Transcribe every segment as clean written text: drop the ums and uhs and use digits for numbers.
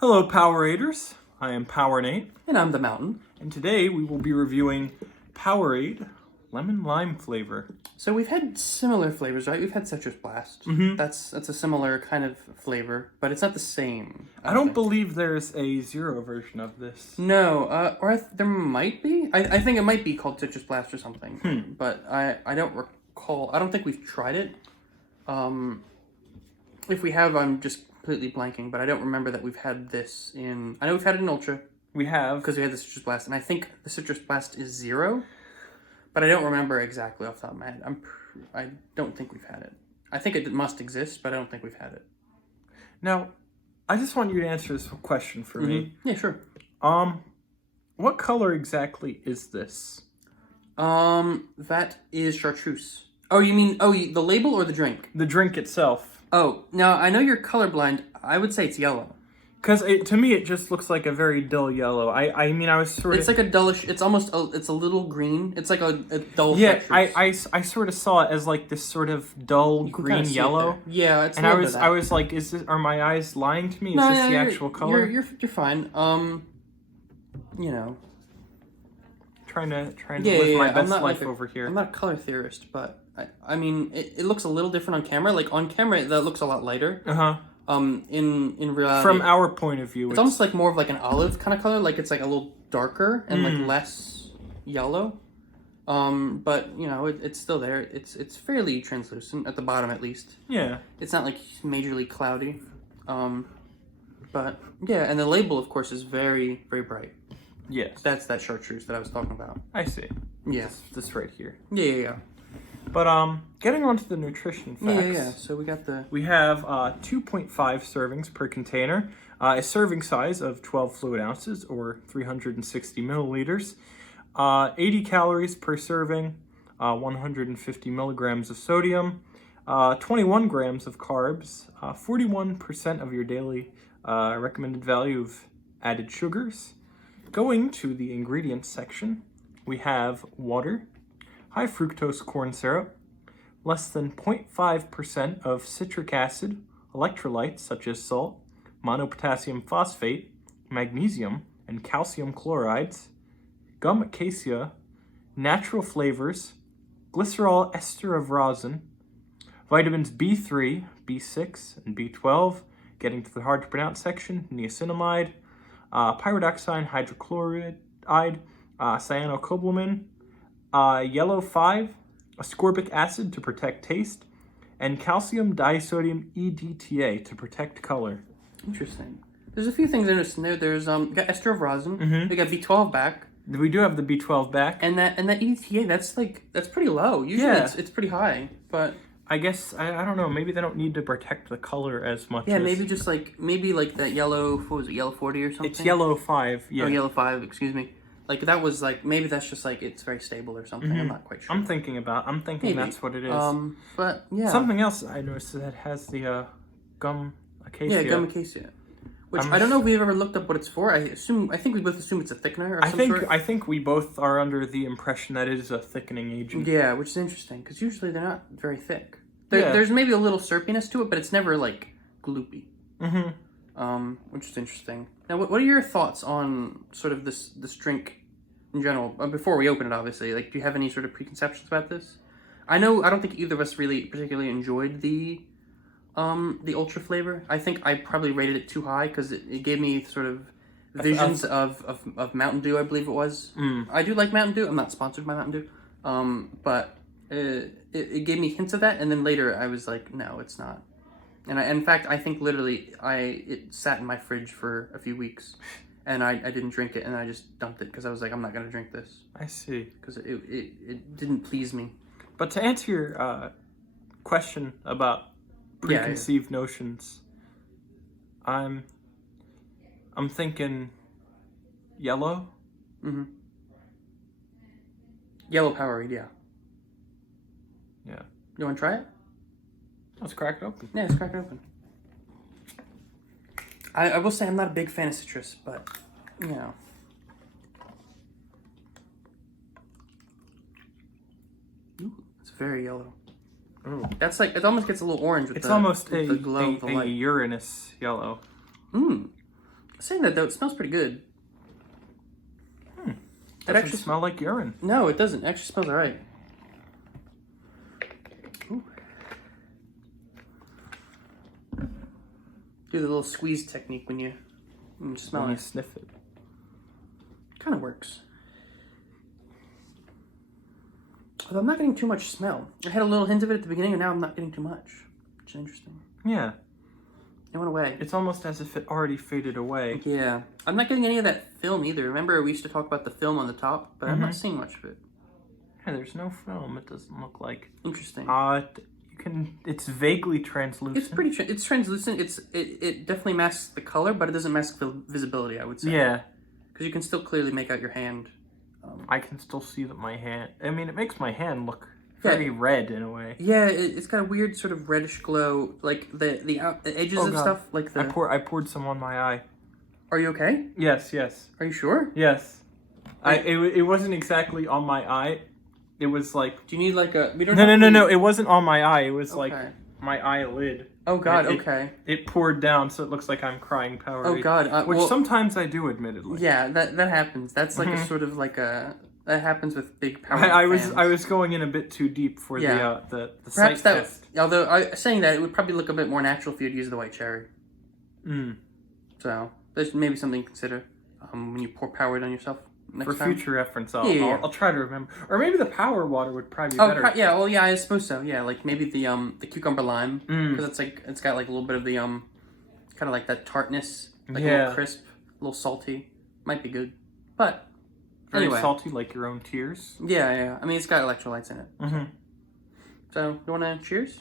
Hello, Poweraders. I am Power8, And I'm the Mountain. and today we will be reviewing Powerade Lemon Lime flavor. So we've had similar flavors, right? We've had Citrus Blast. Mhm. That's a similar kind of flavor, but it's not the same. I don't think. believe there's a zero version of this. No, there might be. I think it might be called Citrus Blast or something. But I don't recall. I don't think we've tried it. If we have, I'm just completely blanking. But I don't remember that we've had this in. I know we've had it in Ultra We have. because we had the Citrus Blast, and I think the Citrus Blast is 0. But I don't remember exactly off the top of my head. I don't think we've had it. I think it must exist, but I don't think we've had it. Now, I just want you to answer this question for me. Yeah, sure. What color exactly is this? That is chartreuse. Oh, you mean the label or the drink? The drink itself. Oh, now I know you're colorblind. I would say it's yellow. Because to me, it just looks like a very dull yellow. I mean, I was sort of... It's like a dullish. It's almost. It's a little green. It's like a dull. Yeah, chartreuse. I sort of saw it as like this sort of dull You can green kinda see it yellow. there. Yeah, it's. And a I little was bit of that. like, are my eyes lying to me? Is No, this no, the you're- actual color? You're fine. You know. Trying to Yeah, live yeah, my I'm best not life like over here. I'm not a color theorist, but I mean, it looks a little different on camera. Like on camera, that looks a lot lighter. Uh-huh. In reality, From our point of view, it's almost like more of like an olive kind of color. Like it's like a little darker and like less yellow. But you know, it's still there. It's fairly translucent at the bottom, at least. yeah. It's not like majorly cloudy. But yeah, and the label, of course, is very, very bright. Yes. That's that chartreuse that I was talking about. I see. Yeah. This right here. Yeah. But getting on to the nutrition facts. Yeah. So we got the. We have 2.5 servings per container, a serving size of 12 fluid ounces or 360 milliliters, 80 calories per serving, 150 milligrams of sodium, 21 grams of carbs, 41% of your daily recommended value of added sugars. Going to the ingredients section, we have water, high fructose corn syrup, less than 0.5% of citric acid, electrolytes such as salt, monopotassium phosphate, magnesium, and calcium chlorides, gum acacia, natural flavors, glycerol ester of rosin, vitamins B3, B6, and B12, getting to the hard to pronounce section, niacinamide, pyridoxine hydrochloride, cyanocobalamin, yellow 5, ascorbic acid to protect taste, and calcium disodium EDTA to protect color. Interesting. There's a few things interesting there. There's we got ester of rosin. We got B12 back, We do have the B12 back. and that EDTA that's pretty low. Usually Yeah. it's pretty high, but I guess, I don't know, maybe they don't need to protect the color as much yeah, as... maybe like that yellow. What was it? Yellow 40 or something. It's yellow 5, yeah. Oh, yellow 5. Excuse me. Like that was like maybe that's just like it's very stable or something. I'm not quite sure. I'm thinking Maybe. that's what it is. But yeah. Something else I noticed that has the gum acacia. Yeah, gum acacia. Which I don't know if we've ever looked up what it's for. I think we both assume it's a thickener or some sort. I think we both are under the impression that it is a thickening agent. Yeah, which is interesting because usually they're not very thick. Yeah. There's maybe a little syrupiness to it, but it's never like gloopy. Mm-hmm. Which is interesting. Now, what are your thoughts on sort of this drink in general? Before we open it, obviously, like, do you have any sort of preconceptions about this? I don't think either of us really particularly enjoyed the ultra flavor. I think I probably rated it too high because it gave me sort of visions of Mountain Dew, I believe it was. I do like Mountain Dew. I'm not sponsored by Mountain Dew. But it gave me hints of that, and then later I was like, no, it's not. And in fact, I think literally it sat in my fridge for a few weeks, and I didn't drink it, and I just dumped it because I was like, I'm not gonna drink this. I see. Because it didn't please me. But to answer your question about preconceived notions, I'm thinking yellow. Mm-hmm. Yellow Powerade, yeah. Yeah. You want to try it? Let's crack it open. Yeah, let's crack it open. I will say I'm not a big fan of citrus, but, you know. Ooh, it's very yellow. Ooh. That's like, it almost gets a little orange with It's the, almost with the glow of the a light. Uranus yellow. Mmm. Saying that though, it smells pretty good. It It actually actually smell like urine. No, it doesn't. It actually smells alright. Do the little squeeze technique when you smell When you it. sniff it. Kind of works. Although I'm not getting too much smell. I had a little hint of it at the beginning, and now I'm not getting too much. Which is interesting. Yeah. It went away. It's almost as if it already faded away. Yeah. I'm not getting any of that film either. Remember we used to talk about the film on the top? But I'm not seeing much of it. Yeah, there's no film. It doesn't look like. Interesting. It's vaguely translucent. It's pretty. It's translucent. It definitely masks the color, but it doesn't mask the visibility. I would say. Yeah. Because you can still clearly make out your hand. I can still see that my hand. I mean, it makes my hand look very red in a way. Yeah, it's got a weird sort of reddish glow, like the edges of stuff. Like the. I poured some on my eye. Are you okay? Yes. Are you sure? Yes. It wasn't exactly on my eye. It was like. Do you need like a? We don't. No. It wasn't on my eye. It was like my eyelid. Oh God. It, okay. It poured down, so it looks like I'm crying Powerade. Oh God. Which sometimes I do, admittedly. Yeah, that happens. That's like a sort of like a. That happens with big Powerade I was going in a bit too deep for the perhaps sight that. test. Although saying that, it would probably look a bit more natural if you'd use the white cherry. So there's maybe something to consider when you pour Powerade on yourself next time. Future reference, I'll try to remember. Or maybe the power water would probably be better. Yeah. I suppose so. Yeah, like maybe the cucumber lime because it's got like a little bit of the kind of like that tartness, like a little crisp, a little salty. Might be good, but very anyway, salty like your own tears. Yeah. I mean, it's got electrolytes in it. So you want to cheers?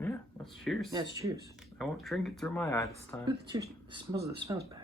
Yeah, let's cheers. Yes, cheers. I won't drink it through my eye this time. Cheers. It smells back.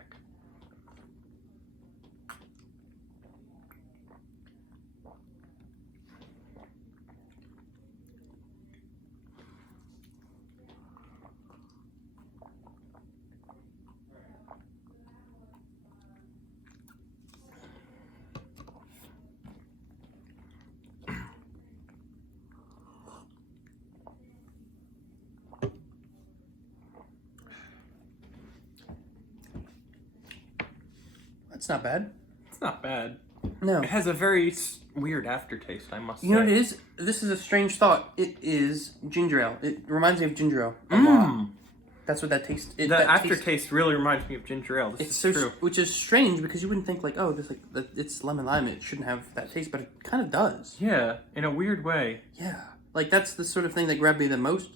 It's not bad. It's not bad. No. It has a very weird aftertaste, I must say. You know what it is? This is a strange thought. It is ginger ale. It reminds me of ginger ale a lot. That's what that tastes. The aftertaste really reminds me of ginger ale. This is true. Which is strange because you wouldn't think like, oh, it's lemon lime. It shouldn't have that taste, but it kind of does. Yeah, in a weird way. Yeah, like that's the sort of thing that grabbed me the most.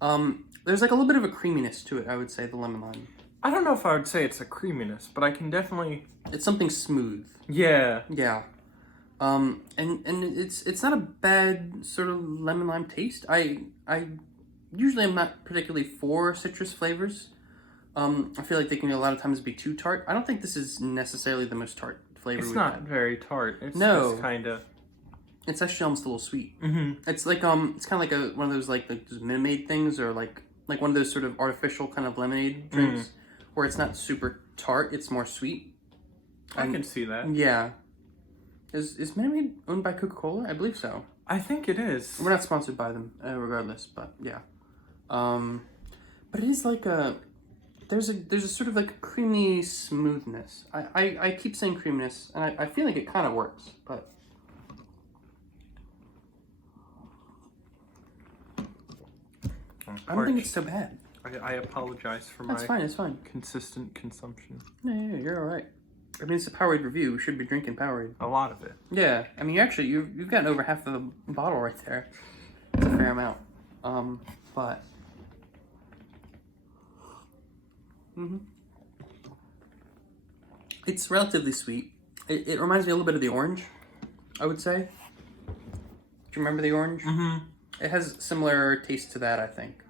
There's like a little bit of a creaminess to it. I would say the lemon lime. I don't know if I would say it's a creaminess, but I can definitely. It's something smooth. Yeah. Yeah. And it's not a bad sort of lemon lime taste. I usually am not particularly for citrus flavors. I feel like they can a lot of times be too tart. I don't think this is necessarily the most tart flavor. It's not very tart. It's just kind of. It's actually almost a little sweet. It's like it's kind of like one of those like those Minute Maid things, or like one of those sort of artificial kind of lemonade drinks, where it's not super tart. It's more sweet. I can see that. Yeah. Is Minute Maid owned by Coca-Cola? I believe so. I think it is. We're not sponsored by them, regardless, but yeah. But it is like there's a sort of like a creamy smoothness. I keep saying creaminess, and I feel like it kind of works, but. I don't think it's so bad. I apologize for That's fine, it's fine. Consistent consumption. No, you're all right. I mean, it's a Powerade review. We should be drinking Powerade. A lot of it. Yeah, I mean, you've gotten over half of the bottle right there. It's a fair amount. But. It's relatively sweet. It reminds me a little bit of the orange, I would say. Do you remember the orange? It has similar taste to that, I think.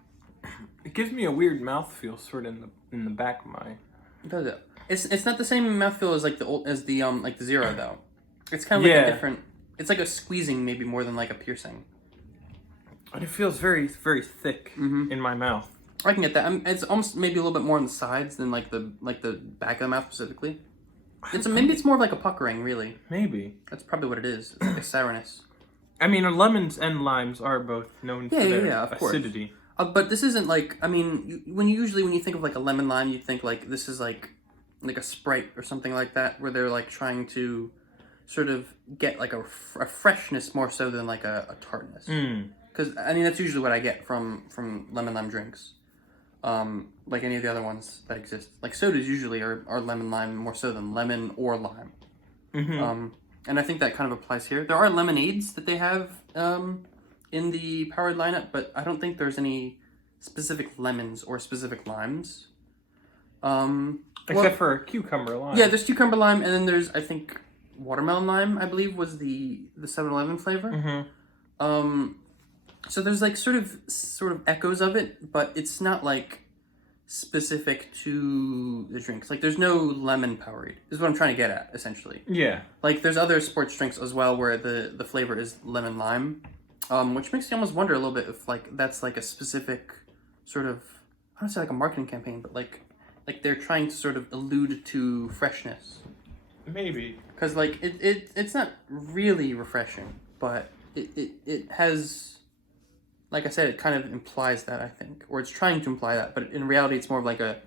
It gives me a weird mouthfeel, sort of in the back of my. Does it? It's not the same mouthfeel as like the Zero though. It's kind of like a different. It's like a squeezing maybe more than like a piercing. And it feels very, very thick in my mouth. I can get that. It's almost maybe a little bit more on the sides than like the back of the mouth specifically. Maybe it's more of like a puckering, really. Maybe that's probably what it is. It's like a sourness. I mean, lemons and limes are both known for their acidity. But this isn't like, I mean, when you think of like a lemon lime, you think like this is like like a Sprite or something like that, where they're like trying to sort of get like a freshness more so than like a tartness. Because I mean that's usually what I get from lemon lime drinks. Like any of the other ones that exist. Like sodas usually are lemon lime more so than lemon or lime. And I think that kind of applies here. There are lemonades that they have in the Powerade lineup, but I don't think there's any specific lemons or specific limes. Except for cucumber lime. Yeah, there's cucumber lime, and then there's, I think, watermelon lime, I believe, was the 7-Eleven flavor. So there's like sort of echoes of it, but it's not like specific to the drinks. Like there's no lemon Powerade, is what I'm trying to get at, essentially. Yeah. Like there's other sports drinks as well where the flavor is lemon lime, which makes me almost wonder a little bit if like that's like a specific sort of, I don't say like a marketing campaign, but like they're trying to sort of allude to freshness. Maybe. Because like it's not really refreshing, but it has, like I said, it kind of implies that, I think, or it's trying to imply that, but in reality it's more of like a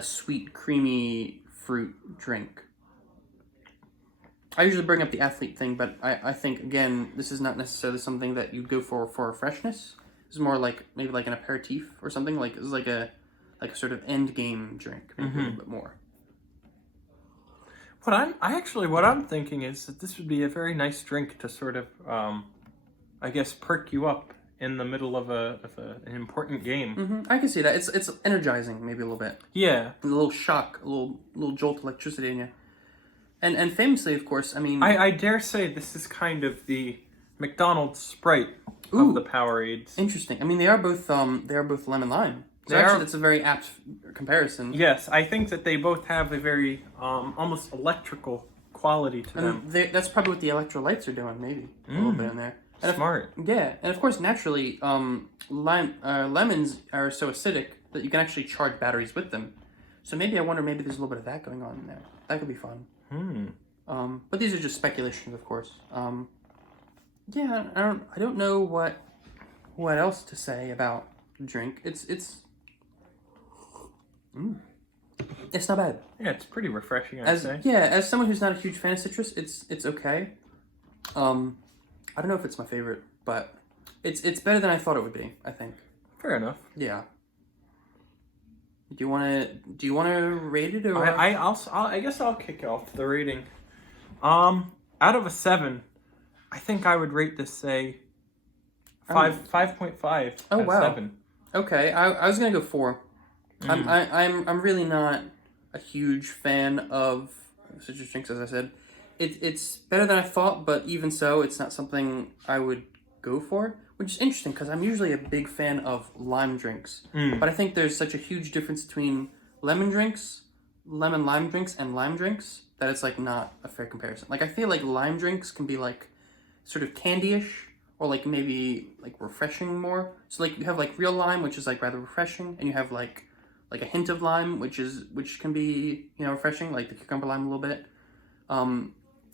sweet, creamy fruit drink. I usually bring up the athlete thing, but I think, again, this is not necessarily something that you'd go for a freshness. It's more like maybe like an aperitif or something. Like it's like a sort of end game drink, maybe a little bit more. What I'm thinking is that this would be a very nice drink to sort of, I guess, perk you up in the middle of an important game. I can see that. It's energizing, maybe a little bit. Yeah. A little shock, a little jolt of electricity in you. And famously, of course, I mean... I dare say this is kind of the McDonald's Sprite of the Powerades. Interesting. I mean, they are both lemon lime. So actually, that's a very apt comparison. Yes, I think that they both have a very almost electrical quality to them. That's probably what the electrolytes are doing, maybe a little bit in there. And Smart. Yeah, and of course, naturally, lemons are so acidic that you can actually charge batteries with them. So maybe there's a little bit of that going on in there. That could be fun. But these are just speculations, of course. Yeah, I don't know what else to say about the drink. It's not bad. Yeah, it's pretty refreshing, I'd say. Yeah, as someone who's not a huge fan of citrus, it's okay. I don't know if it's my favorite, but it's better than I thought it would be, I think. Fair enough. Yeah. Do you want to rate it, or I guess I'll kick off the rating. Out of a 7, I think I would rate this 5.5. Oh wow. 7. Okay, I was gonna go 4. I'm really not a huge fan of citrus drinks, as I said. It's better than I thought, but even so, it's not something I would go for, which is interesting because I'm usually a big fan of lime drinks. But I think there's such a huge difference between lemon lime drinks, and lime drinks that it's like not a fair comparison. Like I feel like lime drinks can be like sort of candy-ish or like maybe like refreshing more. So like you have like real lime, which is like rather refreshing, and you have like a hint of lime, which can be, refreshing, like the cucumber lime a little bit.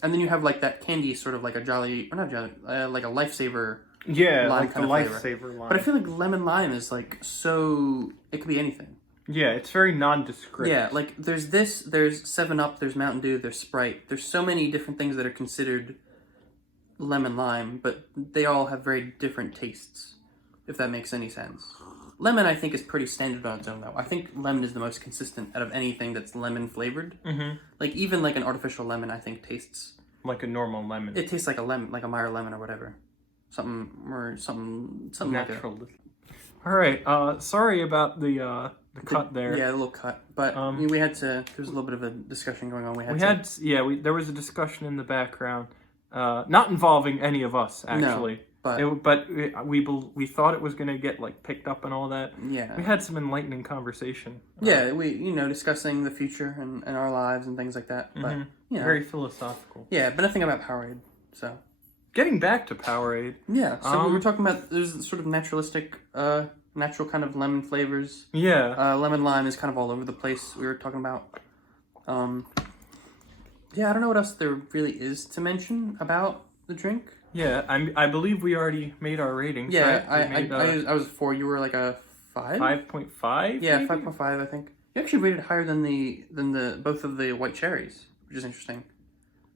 And then you have like that candy, sort of like a jolly, or not jolly, like a lifesaver. Yeah, lime like the lifesaver lime. But I feel like lemon lime is like so, it could be anything. Yeah, it's very nondescript. Yeah, like there's 7-Up, there's Mountain Dew, there's Sprite. There's so many different things that are considered lemon lime, but they all have very different tastes, if that makes any sense. Lemon, I think, is pretty standard on its own, though. I think lemon is the most consistent out of anything that's lemon flavored. Like even like an artificial lemon, I think tastes like a normal lemon. It tastes like a lemon, like a Meyer lemon or whatever, something natural. Like All right. Sorry about the cut there. Yeah, a little cut, but we had to. There was a little bit of a discussion going on. There was a discussion in the background, not involving any of us actually. No, but we thought it was going to get like picked up and all that. Yeah, we had some enlightening conversation. Yeah, we discussing the future and our lives and things like that. But very philosophical. Yeah, but nothing about Powerade. So getting back to Powerade. Yeah, so we were talking about there's sort of naturalistic, natural kind of lemon flavors. Yeah, lemon lime is kind of all over the place. We were talking about. Yeah, I don't know what else there really is to mention about the drink. Yeah, I believe we already made our ratings. Yeah, right? I was 4. You were like a 5. 5.5. Yeah, 5.5. I think. You actually rated it higher than the both of the white cherries, which is interesting.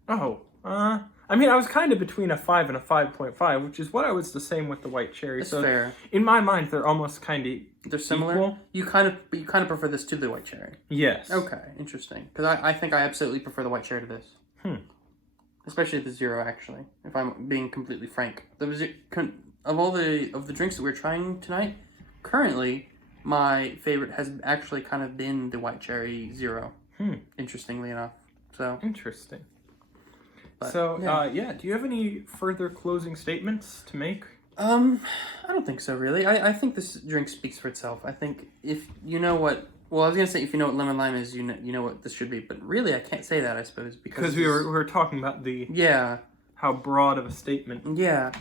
Oh, I mean, I was kind of between a 5 and a 5.5, which is what I was the same with the white cherry. That's so fair. In my mind, they're almost kind of They're similar. equal. You kind of prefer this to the white cherry. Yes. Okay, interesting. Because I think I absolutely prefer the white cherry to this. Especially the zero, actually. If I'm being completely frank, of all the drinks that we're trying tonight, currently my favorite has actually kind of been the white cherry zero. Interestingly enough. So interesting. But, So do you have any further closing statements to make? I don't think so, really. I think this drink speaks for itself. I think if you know what... Well, I was going to say if you know what lemon lime is, you know what this should be. But really, I can't say that, I suppose. Because we were talking about how broad of a statement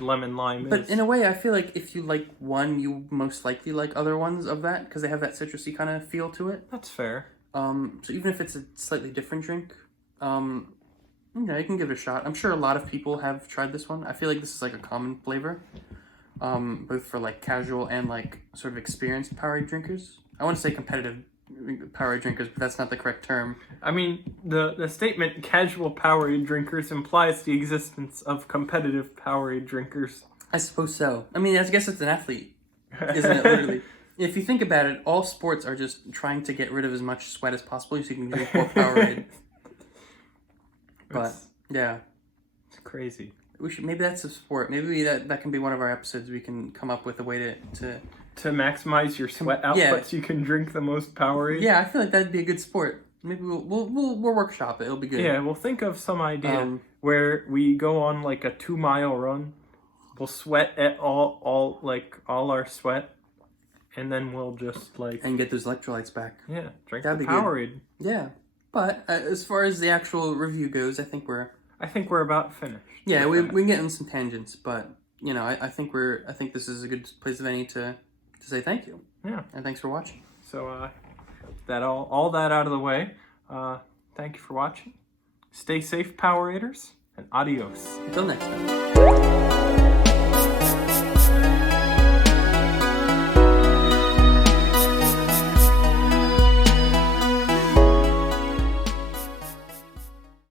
lemon lime is. But in a way, I feel like if you like one, you most likely like other ones of that. Because they have that citrusy kind of feel to it. That's fair. So even if it's a slightly different drink... you can give it a shot. I'm sure a lot of people have tried this one. I feel like this is like a common flavor, both for like casual and like sort of experienced Powerade drinkers. I want to say competitive Powerade drinkers, but that's not the correct term. I mean, the statement "casual Powerade drinkers" implies the existence of competitive Powerade drinkers. I suppose so. I mean, I guess it's an athlete, isn't it? Literally. If you think about it, all sports are just trying to get rid of as much sweat as possible so you can drink more Powerade. But yeah, it's crazy. Maybe that's a sport. Maybe that can be one of our episodes. We can come up with a way to maximize your sweat output so you can drink the most Powerade. Yeah, I feel like that'd be a good sport. Maybe we'll workshop it. It'll be good. Yeah, we'll think of some idea where we go on like a 2-mile run. We'll sweat at all our sweat, and then we'll just and get those electrolytes back. Yeah, drink That'd the be Powerade. Good. Yeah. But as far as the actual review goes, I think we're about finished. Yeah, we get in some tangents, but I think this is a good place of any to say thank you. Yeah, and thanks for watching. So that all that out of the way, thank you for watching. Stay safe, Poweraders, and adios. Until next time.